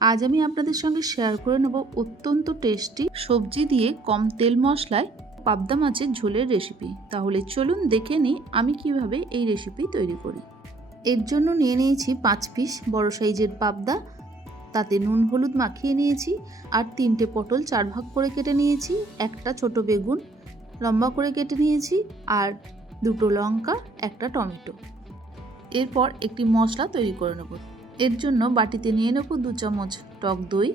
আজ আমি আপনাদের সঙ্গে শেয়ার করে নেব অত্যন্ত টেস্টি সবজি দিয়ে কম তেল মশলায় পাবদা মাছের ঝোলের রেসিপি তাহলে চলুন দেখে নিই আমি কীভাবে এই রেসিপি তৈরি করি। এর জন্য নিয়ে নিয়েছি পাঁচ পিস বড় সাইজের পাবদা। তাতে নুন হলুদ মাখিয়ে নিয়েছি আর তিনটে পটল চার ভাগ করে কেটে নিয়েছি, একটা ছোট বেগুন লম্বা করে কেটে নিয়েছি আর দুটো লঙ্কা, একটা টমেটো। এরপর একটি মশলা তৈরি করে নেব। এর জন্য বাটিতে নিয়ে নেব দু চামচ টক দই,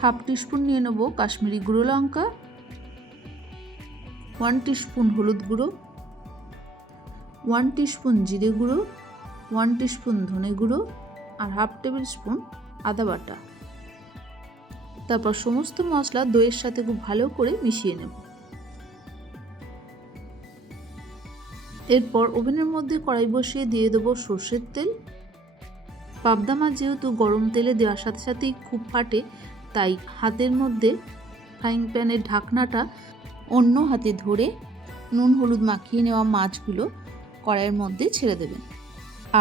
হাফ টিস্পুন নিয়ে নেব কাশ্মীরি গুঁড়ো লঙ্কা, ওয়ান টিস্পুন হলুদ গুঁড়ো, ওয়ান টিস্পুন জিরে গুঁড়ো, ওয়ান টিস্পুন ধনে গুঁড়ো আর হাফ টেবিল স্পুন আদা বাটা। তারপর সমস্ত মশলা দইয়ের সাথে খুব ভালো করে মিশিয়ে নেব। এরপর ওভেনের মধ্যে কড়াই বসিয়ে দিয়ে দেবো সর্ষের তেল পাবদা মাছ যেহেতু গরম তেলে দেওয়ার সাথে সাথেই খুব ফাটে, তাই হাতের মধ্যে ফ্রাইং প্যানের ঢাকনাটা অন্য হাতে ধরে নুন হলুদ মাখিয়ে নেওয়া মাছগুলো কড়াইয়ের মধ্যে ছেড়ে দেবেন।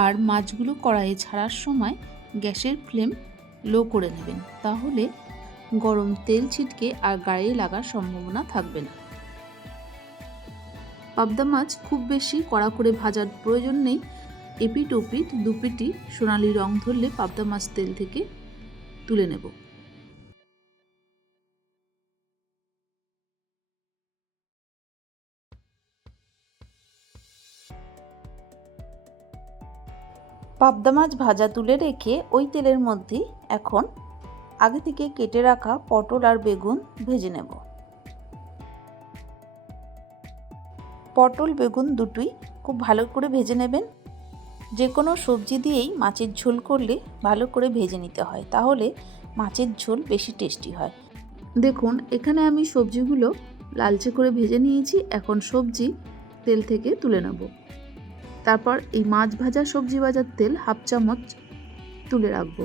আর মাছগুলো কড়াইয়ে ছাড়ার সময় গ্যাসের ফ্লেম লো করে নেবেন, তাহলে গরম তেল ছিটকে আর গায়ে লাগার সম্ভাবনা থাকবে না। পাবদা মাছ খুব বেশি কড়া করে ভাজার প্রয়োজন নেই এপিট ওপিট দুপিটি সোনালি রং ধরলে পাবদা মাছ তেল থেকে তুলে নেব। পাবদা মাছ ভাজা তুলে রেখে ওই তেলের মধ্যে এখন আগে থেকে কেটে রাখা পটল আর বেগুন ভেজে নেব। পটল, বেগুন দুটোই খুব ভালো করে ভেজে নেবেন। যে কোনো সবজি দিয়েই মাছের ঝোল করলে ভালো করে ভেজে নিতে হয়, তাহলে মাছের ঝোল বেশি টেস্টি হয়। দেখুন, এখানে আমি সবজিগুলো লালচে করে ভেজে নিয়েছি, এখন সবজি তেল থেকে তুলে নেব। তারপর এই মাছ ভাজা সবজি ভাজার তেল হাফ চামচ তুলে রাখব।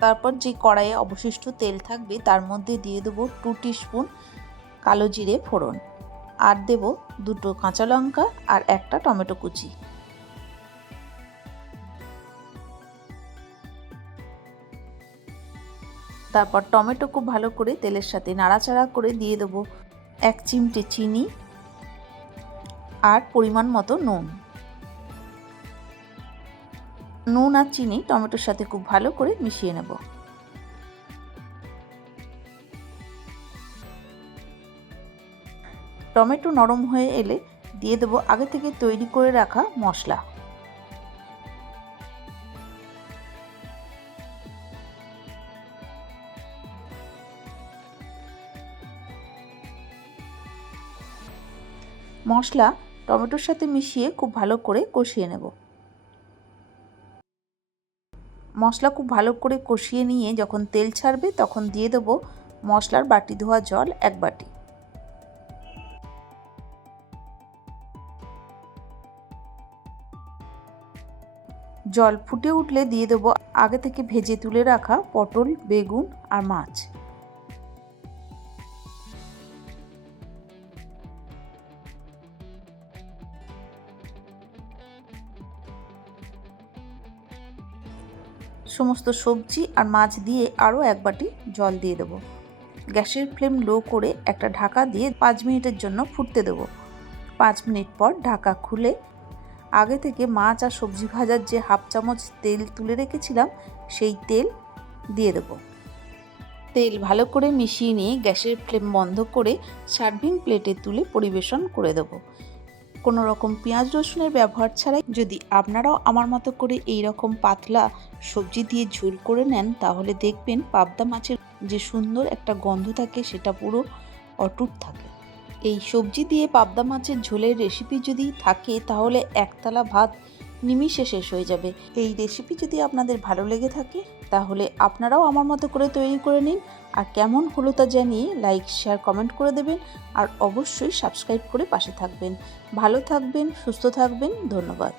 তারপর যে কড়াইয়ে অবশিষ্ট তেল থাকবে, তার মধ্যে দিয়ে দেবো টু স্পুন কালো জিরে ফোড়ন। আর দেব দুটো কাঁচা লঙ্কা আর একটা টমেটো কুচি। তারপর টমেটো খুব ভালো করে তেলের সাথে নাড়াচাড়া করে দিয়ে দেবো এক চিমটে চিনি আর পরিমাণ মতো নুন। নুন আর চিনি টমেটোর সাথে খুব ভালো করে মিশিয়ে নেব। টমেটো নরম হয়ে এলে দিয়ে দেবো আগে থেকে তৈরি করে রাখা মশলা। মশলা টমেটোর সাথে মিশিয়ে খুব ভালো করে কষিয়ে নেব। মশলা খুব ভালো করে কষিয়ে নিয়ে যখন তেল ছাড়বে তখন দিয়ে দেবো মশলার বাটি ধোয়া জল এক বাটি। জল ফুটে উঠলে দিয়ে দেবো আগে থেকে ভেজে তুলে রাখা পটল, বেগুন আর মাছ। সমস্ত সবজি আর মাছ দিয়ে আরও এক বাটি জল দিয়ে দেবো। গ্যাসের ফ্লেম লো করে একটা ঢাকা দিয়ে পাঁচ মিনিটের জন্য ফুটতে দেবো। পাঁচ মিনিট পর ঢাকা খুলে আগে থেকে মাছ আর সবজি ভাজার যে হাফ চামচ তেল তুলে রেখেছিলাম, সেই তেল দিয়ে দেবো। তেল ভালো করে মিশিয়ে নিয়ে গ্যাসের ফ্লেম বন্ধ করে সার্ভিং প্লেটে তুলে পরিবেশন করে দেবো। কোনো রকম পেঁয়াজ রসুনের ব্যবহার ছাড়াই যদি আপনারাও আমার মতো করে এই রকম পাতলা সবজি দিয়ে ঝোল করে নেন, তাহলে দেখবেন পাবদা মাছের যে সুন্দর একটা গন্ধ থাকে, সেটা পুরো অটুট থাকে। এই সবজি দিয়ে পাবদা মাছের ঝোলের রেসিপি যদি থাকে, তাহলে একতলা ভাত নিমিষে শেষ হয়ে যাবে। এই রেসিপি যদি আপনাদের ভালো লেগে থাকে, তাহলে আপনারাও আমার মতো করে তৈরি করে নিন। আর কেমন হলো তা জানিয়ে লাইক শেয়ার কমেন্ট করে দেবেন আর অবশ্যই সাবস্ক্রাইব করে পাশে থাকবেন। ভালো থাকবেন, সুস্থ থাকবেন, ধন্যবাদ।